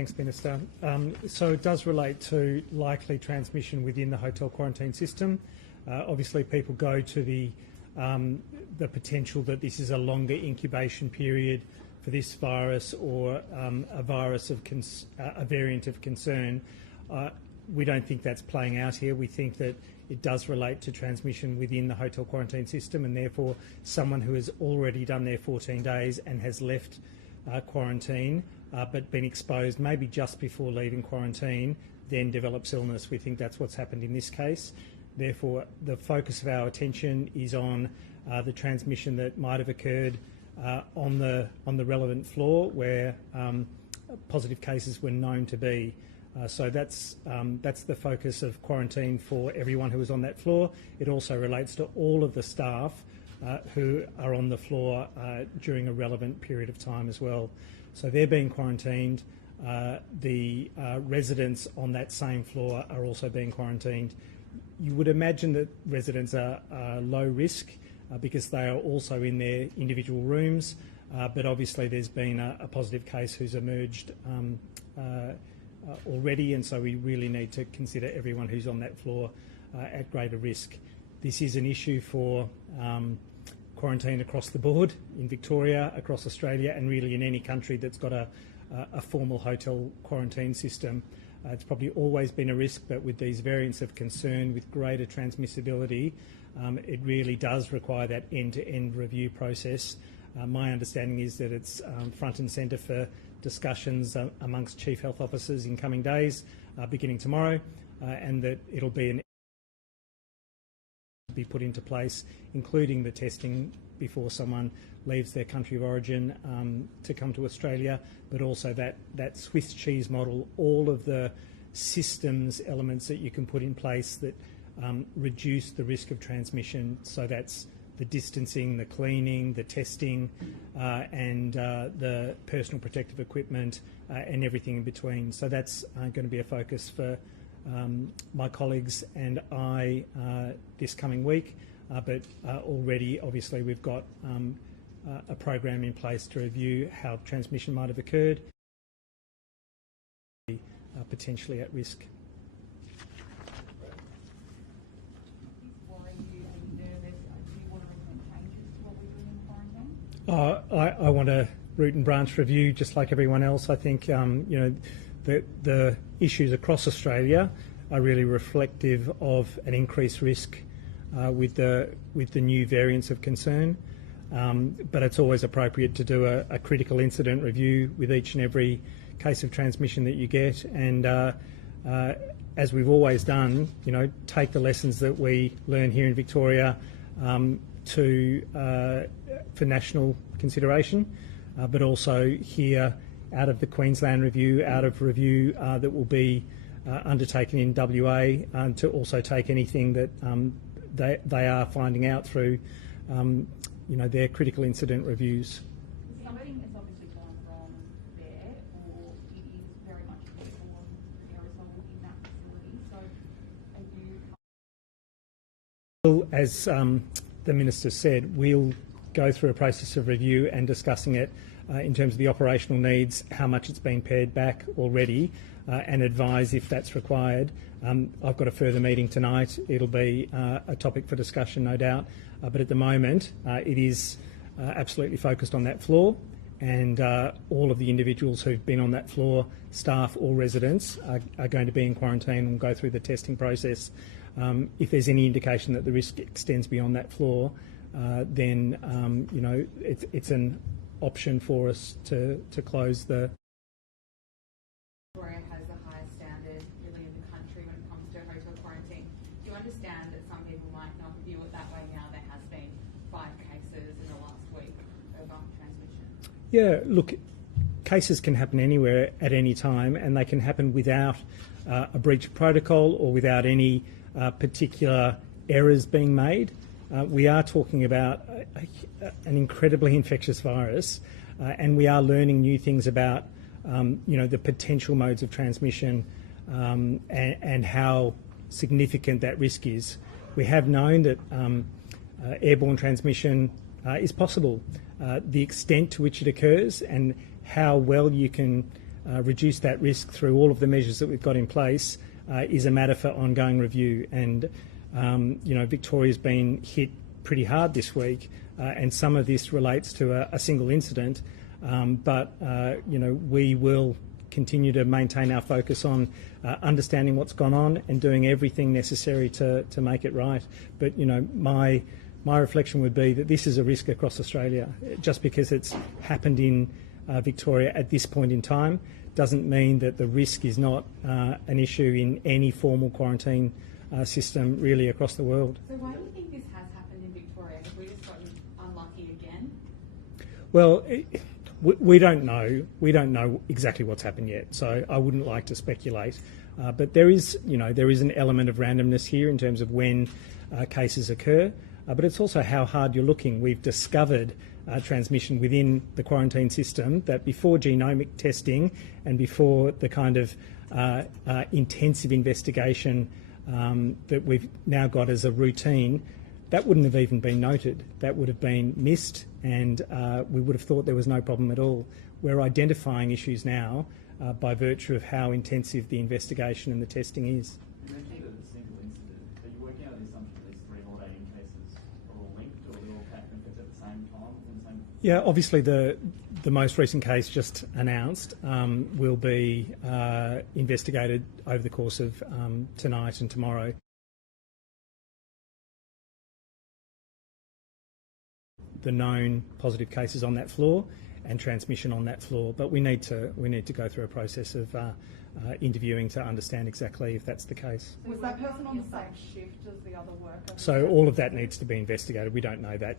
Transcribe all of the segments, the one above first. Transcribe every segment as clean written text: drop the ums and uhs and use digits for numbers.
Thanks, Minister. So it does relate to likely transmission within the hotel quarantine system. Obviously, people go to the potential that this is a longer incubation period for this virus or a virus of a variant of concern. We don't think that's playing out here. We think that it does relate to transmission within the hotel quarantine system, and therefore someone who has already done their 14 days and has left quarantine but been exposed maybe just before leaving quarantine then develops illness. We think that's what's happened in this case. Therefore, the focus of our attention is on the transmission that might have occurred on the relevant floor where positive cases were known to be. So that's the focus of quarantine for everyone who was on that floor. It also relates to all of the staff who are on the floor during a relevant period of time as well. So they're being quarantined. The residents on that same floor are also being quarantined. You would imagine that residents are low risk because they are also in their individual rooms, but obviously there's been a positive case who's emerged already, and so we really need to consider everyone who's on that floor at greater risk. This is an issue for quarantine across the board in Victoria, across Australia, and really in any country that's got a formal hotel quarantine system. It's probably always been a risk, but with these variants of concern, with greater transmissibility, it really does require that end-to-end review process. My understanding is that it's front and centre for discussions amongst Chief Health Officers in coming days, beginning tomorrow, and that it'll be put into place, including the testing before someone leaves their country of origin to come to Australia, but also that Swiss cheese model, all of the systems elements that you can put in place that reduce the risk of transmission. So that's the distancing, the cleaning, the testing, and the personal protective equipment and everything in between. So that's going to be a focus for my colleagues and I this coming week. But already, obviously, we've got a program in place to review how transmission might have occurred, potentially at risk. I want a root and branch review, just like everyone else. I think the issues across Australia are really reflective of an increased risk with the new variants of concern. But it's always appropriate to do a critical incident review with each and every case of transmission that you get, and as we've always done, take the lessons that we learn here in Victoria for national consideration, but also here out of the Queensland review, out of review that will be undertaken in WA, to also take anything that they are finding out through their critical incident reviews. Something has obviously gone wrong there, or it is very much a aerosol within that facility. So are you... As the Minister said, we'll go through a process of review and discussing it in terms of the operational needs, how much it's been pared back already, and advise if that's required. I've got a further meeting tonight. It'll be a topic for discussion, no doubt, but at the moment it is absolutely focused on that floor, and all of the individuals who've been on that floor, staff or residents, are going to be in quarantine and go through the testing process. If there's any indication that the risk extends beyond that floor, then it's an option for us to close the... Victoria has the highest standard really in the country when it comes to hotel quarantine. Do you understand that some people might not view it that way now? There has been 5 cases in the last week of transmission. Yeah, look, cases can happen anywhere at any time, and they can happen without a breach of protocol or without any particular errors being made. We are talking about an incredibly infectious virus, and we are learning new things about the potential modes of transmission and how significant that risk is. We have known that airborne transmission is possible. The extent to which it occurs and how well you can reduce that risk through all of the measures that we've got in place is a matter for ongoing review. And, Victoria's been hit pretty hard this week, and some of this relates to a single incident. But we will continue to maintain our focus on understanding what's gone on and doing everything necessary to make it right. But, my reflection would be that this is a risk across Australia. Just because it's happened in Victoria at this point in time doesn't mean that the risk is not an issue in any formal quarantine system really across the world. So why do you think this has happened in Victoria? Have we just gotten unlucky again? Well, we don't know. We don't know exactly what's happened yet, so I wouldn't like to speculate. But there is an element of randomness here in terms of when cases occur. But it's also how hard you're looking. We've discovered transmission within the quarantine system that before genomic testing and before the kind of intensive investigation that we've now got as a routine, that wouldn't have even been noted. That would have been missed, and we would have thought there was no problem at all. We're identifying issues now by virtue of how intensive the investigation and the testing is. You mentioned that a single incident. Are you working out the assumption that these 3 holiday cases are all linked, or they're all happening at the same time? Yeah, obviously the most recent case just announced will be investigated over the course of tonight and tomorrow. The known positive cases on that floor and transmission on that floor, but we need to go through a process of interviewing to understand exactly if that's the case. Was that person on the same shift as the other worker? So all of that needs to be investigated. We don't know that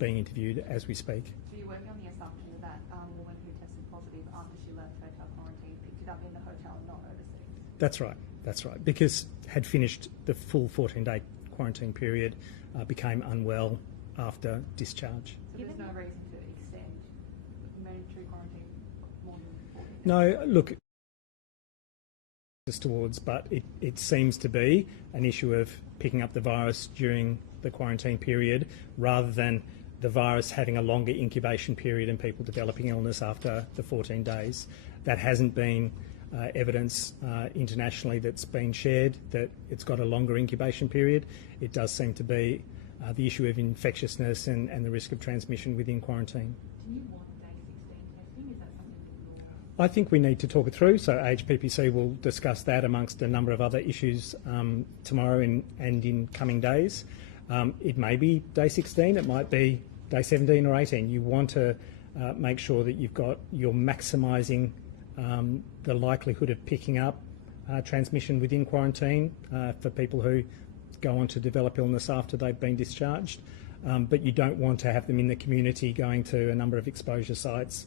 being interviewed as we speak. So you're working on the assumption that woman who tested positive after she left hotel quarantine picked it up in the hotel and not overseas? That's right, because had finished the full 14-day quarantine period, became unwell after discharge. So there's no reason to extend mandatory quarantine more than 14 days? No, look, towards, but it seems to be an issue of picking up the virus during the quarantine period rather than the virus having a longer incubation period and people developing illness after the 14 days. That hasn't been evidence internationally that's been shared that it's got a longer incubation period. It does seem to be the issue of infectiousness and the risk of transmission within quarantine. Do you want day 16 testing? Is that something that you're... I think we need to talk it through, so AHPPC will discuss that amongst a number of other issues tomorrow and in coming days. It may be day 16, it might be day 17 or 18. You want to make sure that you're maximising the likelihood of picking up transmission within quarantine for people who go on to develop illness after they've been discharged. But you don't want to have them in the community going to a number of exposure sites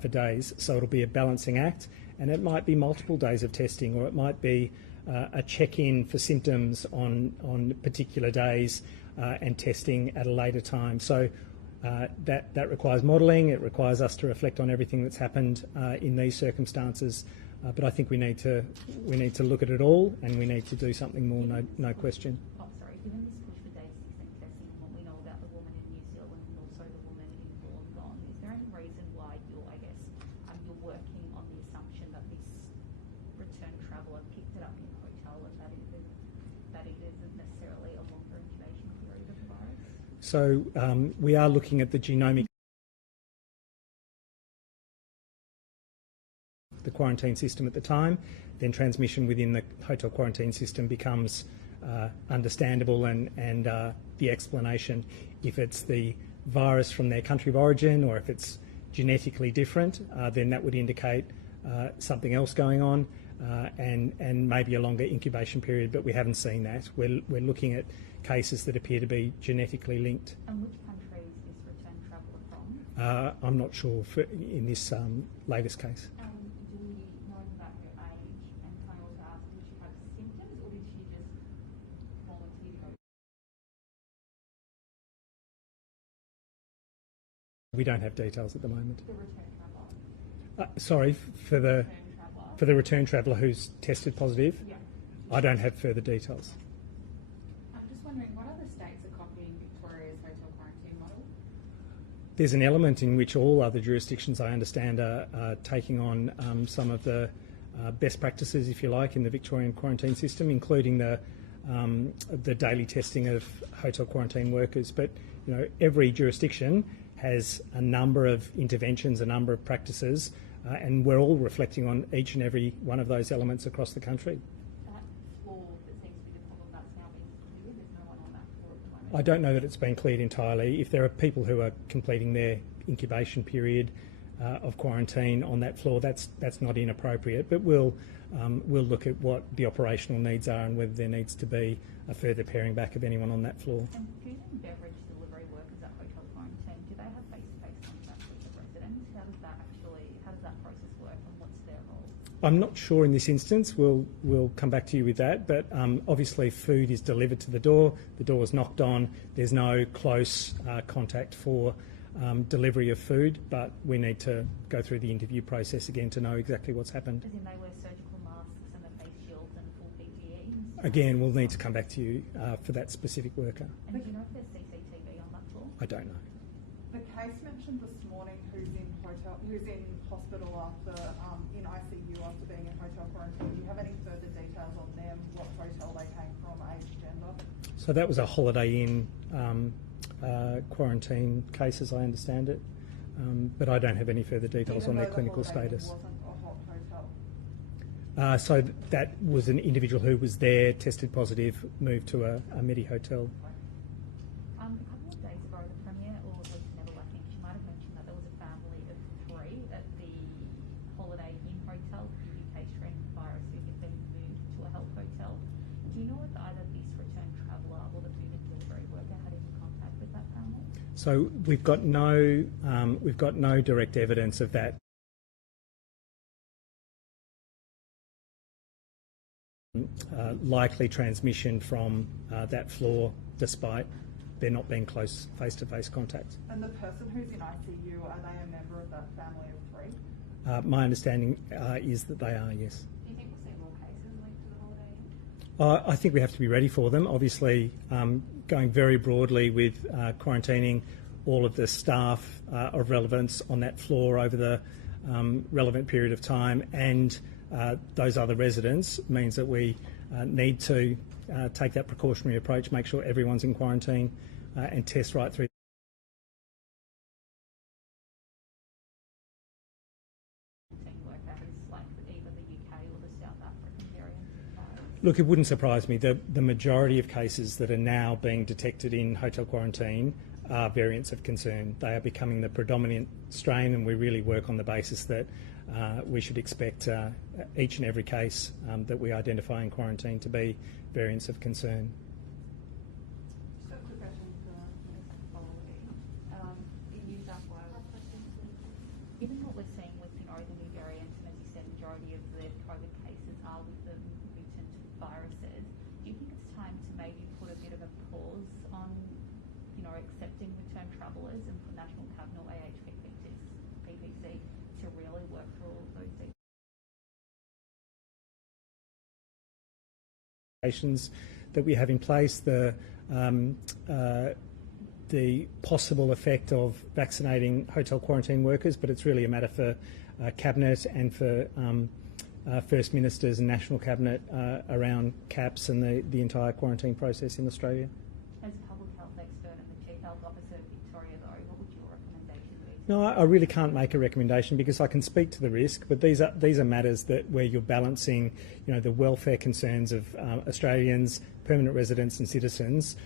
for days. So it'll be a balancing act, and it might be multiple days of testing, or it might be a check-in for symptoms on particular days and testing at a later time. So that requires modelling. It requires us to reflect on everything that's happened in these circumstances. But I think we need to look at it all, and we need to do something more. No question. Oh, sorry. Given this push for day 16 testing and what we know about the woman in New Zealand and also the woman in Wollongong, is there any reason why you're working on the assumption that this return traveller picked it up in a hotel and that it isn't necessarily a longer incubation period of the virus? So we are looking at the genomic, the quarantine system at the time, then transmission within the hotel quarantine system becomes understandable and the explanation, if it's the virus from their country of origin or if it's genetically different, then that would indicate something else going on and maybe a longer incubation period, but we haven't seen that. We're looking at cases that appear to be genetically linked. And which countries is return traveller from? I'm not sure in this latest case. Do we know about her age? And can I also ask, did she have symptoms or did she just volunteer to go? We don't have details at the moment. The return traveller? Sorry, for the return traveller who's tested positive? Yeah. I don't have further details. I'm just wondering, what other states are copying Victoria's hotel quarantine model? I mean, do we know about her age and kind of also ask, did she have symptoms or did she just volunteer to go? There's an element in which all other jurisdictions, I understand, are taking on some of the best practices, if you like, in the Victorian quarantine system, including the daily testing of hotel quarantine workers. But every jurisdiction has a number of interventions, a number of practices, and we're all reflecting on each and every one of those elements across the country. That floor that seems to be the problem, that's now been cleared. There's no one on that floor at the moment. I don't know that it's been cleared entirely. If there are people who are completing their incubation period of quarantine on that floor, that's not inappropriate. But we'll look at what the operational needs are and whether there needs to be a further paring back of anyone on that floor. And food and beverage delivery workers at hotel quarantine, do they have face-to-face contracts with the residents? How does that process work, and what's their role? I'm not sure in this instance. We'll come back to you with that. But obviously, food is delivered to the door. The door is knocked on. There's no close contact for delivery of food, but we need to go through the interview process again to know exactly what's happened. As in they wear surgical masks and the face shields and full PPE? Again, we'll need to come back to you for that specific worker. And do you know if there's CCTV on that floor? I don't know. The case mentioned this morning who's in hospital after in ICU after being in hotel quarantine. Do you have any further details on them? What hotel they came from, age, gender? So that was a Holiday Inn quarantine case, as I understand it, but I don't have any further details on their clinical status. Wasn't a hot hotel. So that was an individual who was there, tested positive, moved to a Medi hotel. A couple of days ago, the Premier, or at least Neville, I think, she might have mentioned that there was a family of 3 at the Holiday Inn hotel with the UK strain virus who had been moved to a health hotel. Do you know if either this return traveller or the food and delivery worker had any contact with that family? So we've got no direct evidence of that. Likely transmission from that floor, despite there not being close face-to-face contact. And the person who's in ICU, are they a member of that family of 3? My understanding is that they are, yes. Do you think we'll see more cases linked to the Holiday Inn? I think we have to be ready for them. Obviously, going very broadly with quarantining all of the staff of relevance on that floor over the relevant period of time and those other residents means that we need to take that precautionary approach, make sure everyone's in quarantine and test right through. Worker who's like either the UK or the South African variant of the virus? Look, it wouldn't surprise me. The majority of cases that are now being detected in hotel quarantine are variants of concern. They are becoming the predominant strain, and we really work on the basis that we should expect each and every case that we identify in quarantine to be variants of concern. Just a quick question for Ms. Foley. In New South Wales, Given what we're seeing with the new variants, and as you said, majority of the COVID cases are with the mutant viruses, do you think it's time to maybe put a bit of a pause on, accepting return travellers and for National Cabinet or AHPPC to really work through all of those details? That we have in place, the possible effect of vaccinating hotel quarantine workers, but it's really a matter for Cabinet and for First Ministers and National Cabinet around CAPS and the entire quarantine process in Australia. As a public health expert and the Chief Health Officer of Victoria, though, what would your recommendation be? No, I really can't make a recommendation because I can speak to the risk, but these are matters where you're balancing, the welfare concerns of Australians, permanent residents and citizens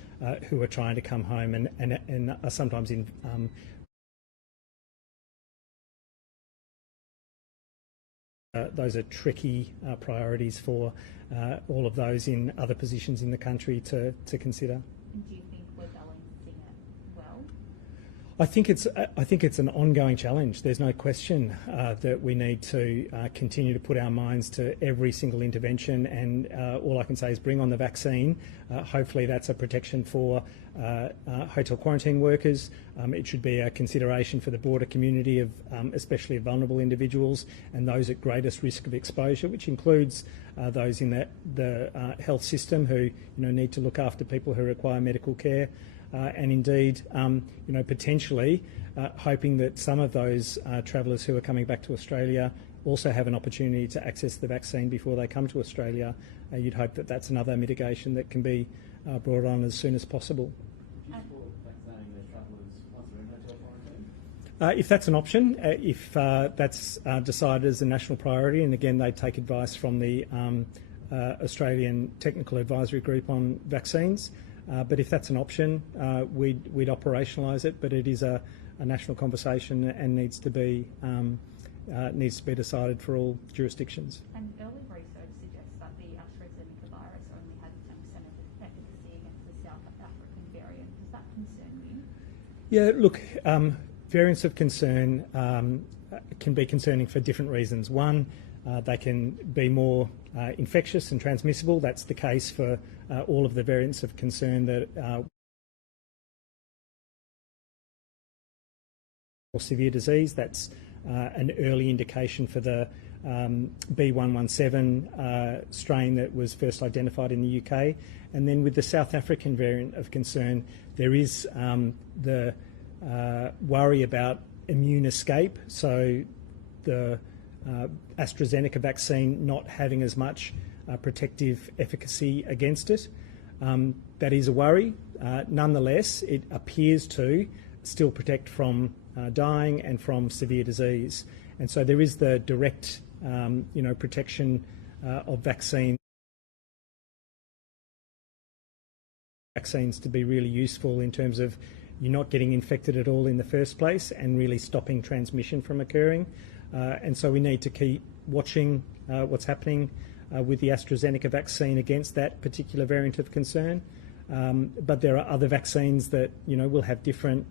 who are trying to come home and are sometimes in those are tricky priorities for all of those in other positions in the country to consider. And do you think we're balancing it well? I think it's an ongoing challenge. There's no question that we need to continue to put our minds to every single intervention, and all I can say is bring on the vaccine. Hopefully that's a protection for hotel quarantine workers. It should be a consideration for the broader community of especially vulnerable individuals and those at greatest risk of exposure, which includes those in the health system who need to look after people who require medical care. and indeed, potentially hoping that some of those travellers who are coming back to Australia also have an opportunity to access the vaccine before they come to Australia. You'd hope that that's another mitigation that can be brought on as soon as possible. Do you support vaccinating those travellers once they're in hotel quarantine? If that's an option, if that's decided as a national priority, and again they take advice from the Australian Technical Advisory Group on vaccines, but if that's an option, we'd operationalise it, but it is a national conversation and needs to be decided for all jurisdictions. And early research suggests that the AstraZeneca virus only had 10% of efficacy against the South African variant. Does that concern you? Yeah, look, variants of concern can be concerning for different reasons. One, they can be more infectious and transmissible. That's the case for all of the variants of concern that or severe disease. That's an early indication for the B117 strain that was first identified in the UK. And then with the South African variant of concern, there is the worry about immune escape. So the AstraZeneca vaccine not having as much protective efficacy against it. That is a worry. Nonetheless, it appears to still protect from dying and from severe disease. And so there is the direct protection of vaccines to be really useful in terms of you're not getting infected at all in the first place and really stopping transmission from occurring. And so we need to keep watching what's happening with the AstraZeneca vaccine against that particular variant of concern. But there are other vaccines that will have different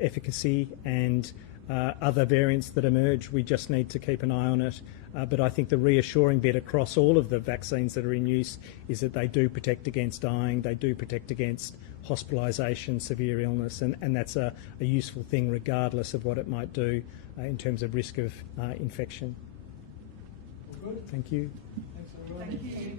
efficacy and other variants that emerge. We just need to keep an eye on it. But I think the reassuring bit across all of the vaccines that are in use is that they do protect against dying, they do protect against hospitalisation, severe illness, and that's a useful thing regardless of what it might do in terms of risk of infection. All good? Thank you. Thanks, everyone. Thank you.